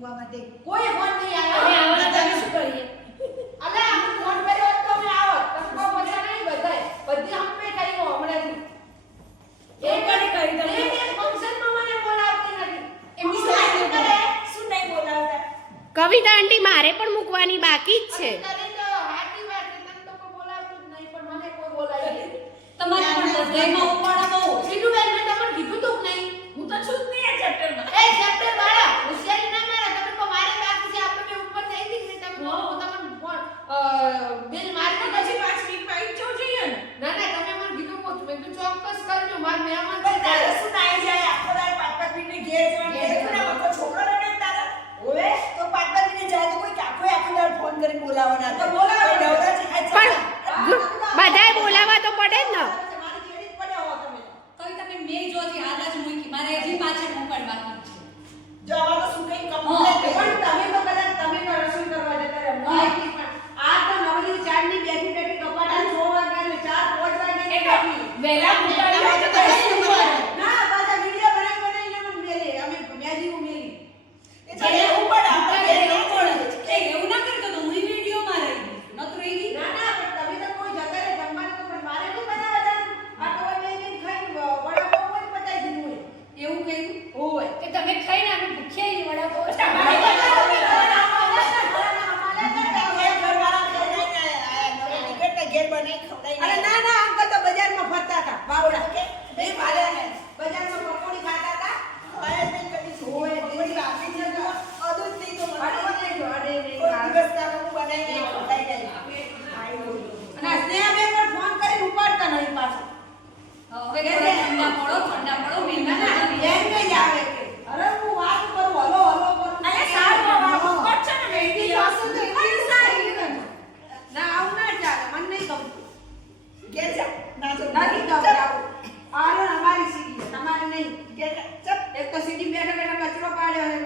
મૂકવા માટે કોઈ ફોન નહીં આવે. અમે તમે શું કરીએ? અલે આ ફોન કર્યો તો અમે આવો. તમે કોઈ મજા નહીં બધાય. બધી હમે કર્યો હમણાં એક જ કરી તમે એક ફંક્શનમાં મને બોલાવતી નથી. એમની સાથે કરે? શું નહીં બોલાવતા? કવિતા આંટી મારે પણ મૂકવાની બાકી જ છે. તમારે પણ ગઈમાં કરીને બધાય બોલાવવા તો પડે જ ને. મારી જેડી પડે તમે. કઈ તમે મે જોજી આદા જ મૂકી. મારે હજી બાકી છે. જવાનો પણ તમે તો કદાચ તમે તો રસોઈ કરવા તો નવરી ચારની બેઠી વેલા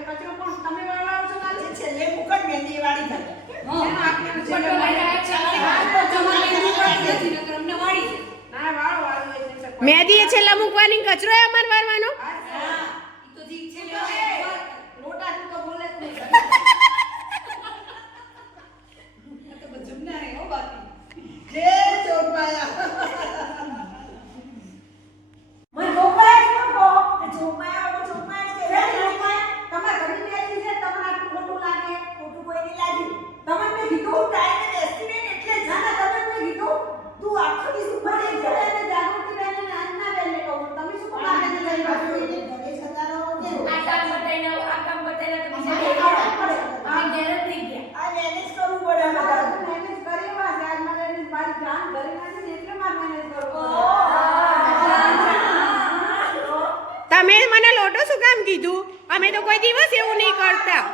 કચરો પણ તમે વાળવાનો છો કાલે છે લે મુકટ મહેંદી વાળી થાય હા આપણે છે તો મારા ચાલે હાથ પર તમારે મહેંદી વાળી નથી અમને વાળી ના વાળો વાળો મહેંદી એ છેલ્લા મૂકવાની કચરો એ અમાર વાળવાનો? હા કેમ કીધું અમે તો કોઈ દિવસ એવું નહીં કરતા.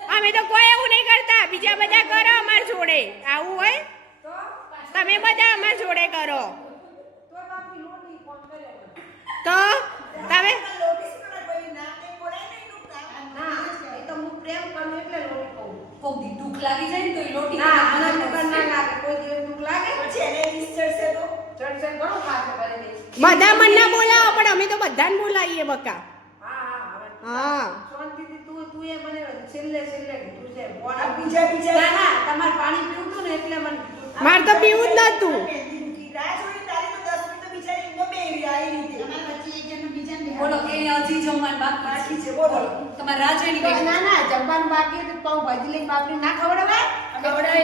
અમે તો કોઈ એવું નહીં કરતા. બીજા બધા કરો અમારા જોડે. આવું હોય? તમે બધા અમાર જોડે કરો. તો તમે? દુઃખ લાગી જાય ને તો લોટી ના બધા મને ના બોલાવો પણ અમે તો બધાને બોલાવીએ બકા. હા મારે તો પીવું જ નતું. બોલો કે હજી જમવાનું બાકી છે. બોલો. તમારે રાજણી ના ના જમવાનું બાકી પાઉં ભાજી લઈને બાપરી ના ખવડાવે ખવડાવે